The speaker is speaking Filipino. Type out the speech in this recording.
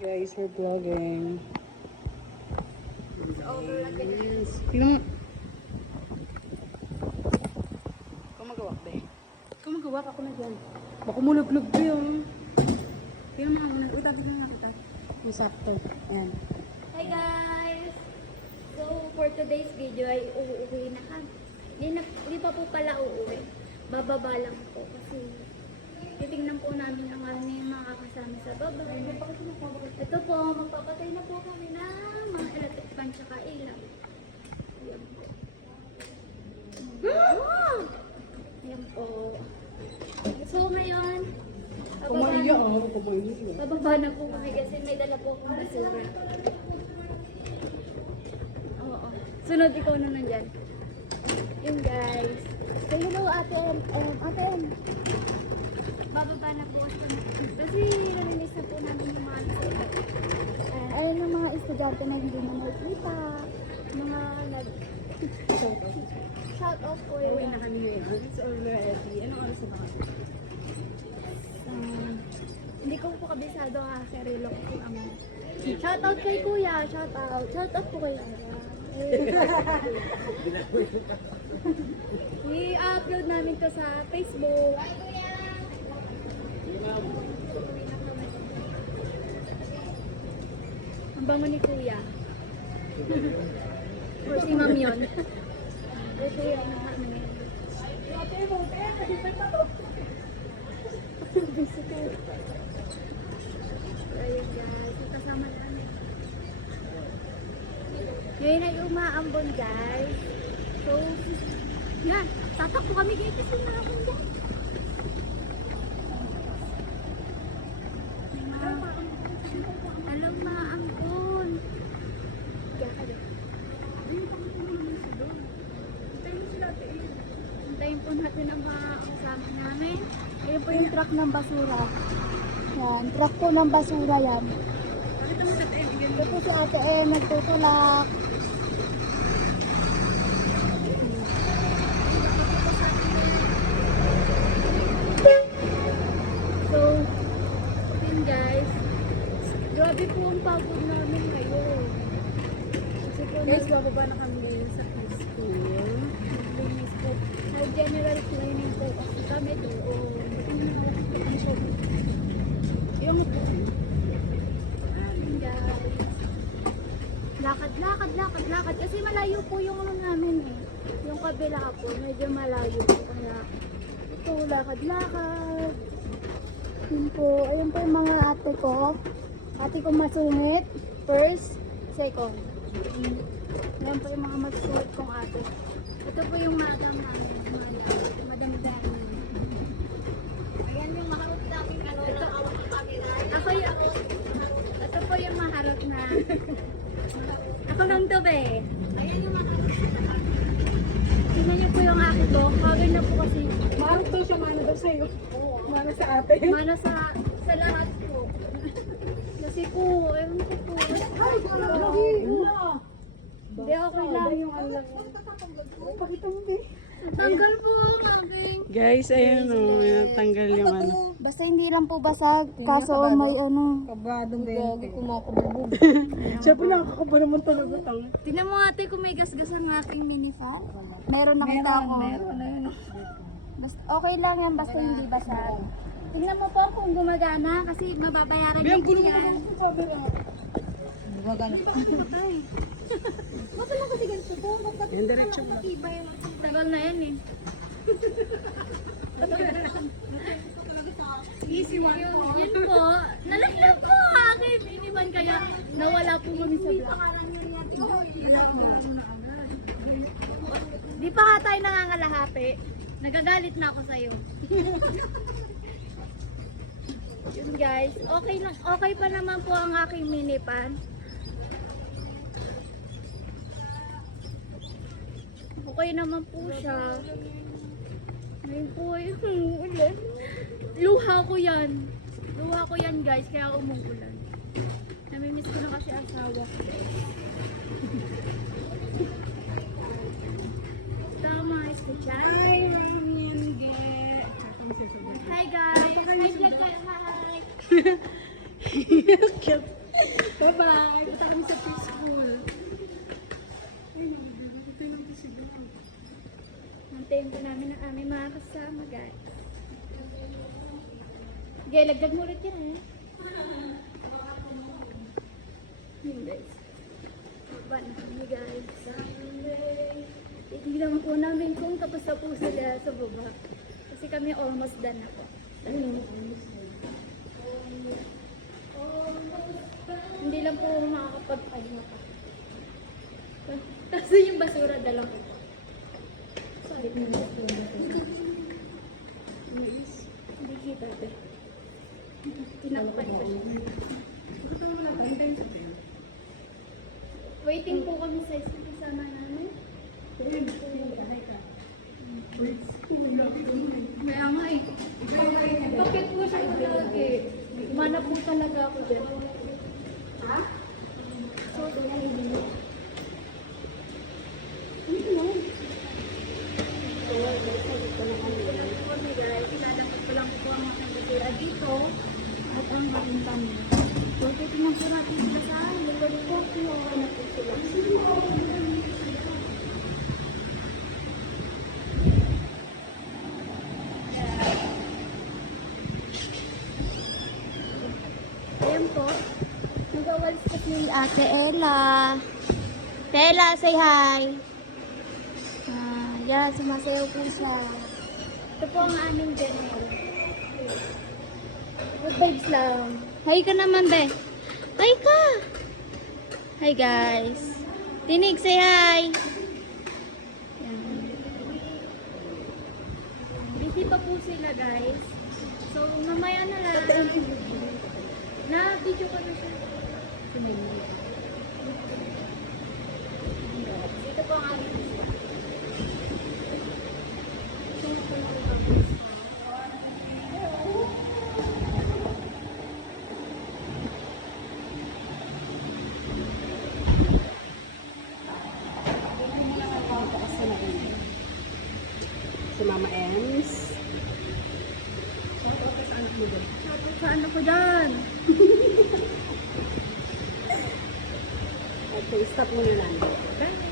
Guys, we're vlogging. It's over again. Yes. Tingnan mo. Ikaw magawak, be. Ikaw magawak, ako na dyan. Baka mulog-log ko yun. Tingnan mo muna. Utag na kita. Yung sakto. Ayan. Hi guys! So, for today's video ay uuwi na kami. Hindi pa po pala uuwi. Bababa lang po kasi titingnan po namin ang aming mga kasama sa baba. Ito po, magpapatay na po kami ng mga electric fan tsaka ilaw. Ayan po. Ayan po. So ngayon, Kumaiya ako. Kumaiya. bababa na po kami kasi may dala po akong basura. Oo. Sunod, ikaw na nandyan. Yun guys. Say hello ate ate Em. Bababa na po kasi narinis na po namin yung mga estudyante. Ayun yung mga estudyante na hindi na nakikita. Mga nag shout out po Uwi yun. na kami ngayon. It's already. Anong oras na ba? Hindi ko po kabisado kasi relo ko po ang shout out kay kuya, shout out po kay Ara. I-upload namin to sa Facebook. Ang bango ni kuya. Or si ma'am yun. Or si ano yun. Ayun guys, kasama namin. Ngayon ay umaambon guys. So, yan, tatakbo kami guys kasi umaambon guys. Alam maambon. Hintayin po natin ang mga kasama namin. Ayun po yung truck ng basura. Yan, truck po ng basura yan. Ito po si Ate E, nagtutulak. So, yun guys. Grabe po ang pagod namin ngayon. Kasi po Guys, bababa na kami ngayon sa school. nag-finish po. Nag-general cleaning po kasi kami doon. Yung Yun guys. Lakad. Kasi malayo po yung ano namin eh. Yung kabila po, medyo malayo po. Kaya ito, lakad. Yun po, ayun po yung mga ate ko. Ate ko masungit. First, second. Ayan po yung mga masungit kong ate. Ito po yung madam namin. Madam Dani. Ayan yung maharap namin. Ako yung... Ito po yung maharap na... Ako lang to be. Ayan yung maharap. Tingnan niyo po yung akin ko. Kagay na po kasi. Marap daw siya, mana daw sa'yo. Mana sa ate. Mana sa lahat po. Kasi po, ewan ko po. Hindi, okay lang yung alam. Pakita mo, be. Tanggal po ang aking. Guys, ayun o. Tanggal yung ano. Basta hindi lang po basag. Kaso may ano. Kabadong bente. Kumakabubog. Siyempre nakakaba naman talaga tanga. Tingnan mo ate kung may gasgas ang aking minifan. Meron nakita ako. Meron na yun. Basta, okay lang yan basta hindi basag. Tingnan mo po kung gumagana kasi mababayaran Be, ang gulo mo yan. naman sabi na. Gumagana. Baka lang kasi ganito po. Yan, diretso mo. Tagal na yan eh. Easy one. Yun po. Nalaglag ko aking minivan kaya nawala po kami sa vlog. Di pa nga tayo nangangalahati. Nagagalit na ako sa'yo. Yun guys. Okay pa naman po ang aking minivan. Okay naman po siya. Ngayon po yung ulan. Luha ko yan guys, kaya umuulan. Namimiss ko na kasi asawa ko. Tama, escuchar. Hi guys! Hi vlog kayo! Hi! Cute. Bye-bye! Punta kami sa preschool. Ay, nakikita natin si Dog. Nantayin po namin ang aming mga kasama, guys. Okay, lagdag mo ulit yan, eh. Yun, guys. Baba na kami, guys. Titignan po namin kung tapos na po sila sa baba. Kasi kami almost done na po. Hindi lang po makakapag-pahinga pa. Kasi yung basura dala ko po. Sorry. Hindi kita, eh. Tinakpan ko siya. Waiting po kami sa isang kasama namin. Kaya nga eh. Bakit po siya lagi? Mana po talaga ako dyan. Ha? So, doon. Kami guys, inadapat ko lang po ang mga basura dito at ang maintang niya. So, titignan po natin sila sa likod po kung okay na po sila. Ayan po. Nag-awalis kasi yung Ate Ella. Ella, say hi! Yan, sumasayaw po siya. Ito po ang aming Janelle. Good vibes lang. Hi ka naman, be. Hi ka! Hi, guys. Tinig, say hi! Yan. Busy pa po sila, guys. So, mamaya na lang. Na-video ko na siya. Ito po ang aming isa. Si Mama Ems. Shout out sa anak mo doon. Shout out sa ano ko dyan. Okay, stop muna lang. Bye!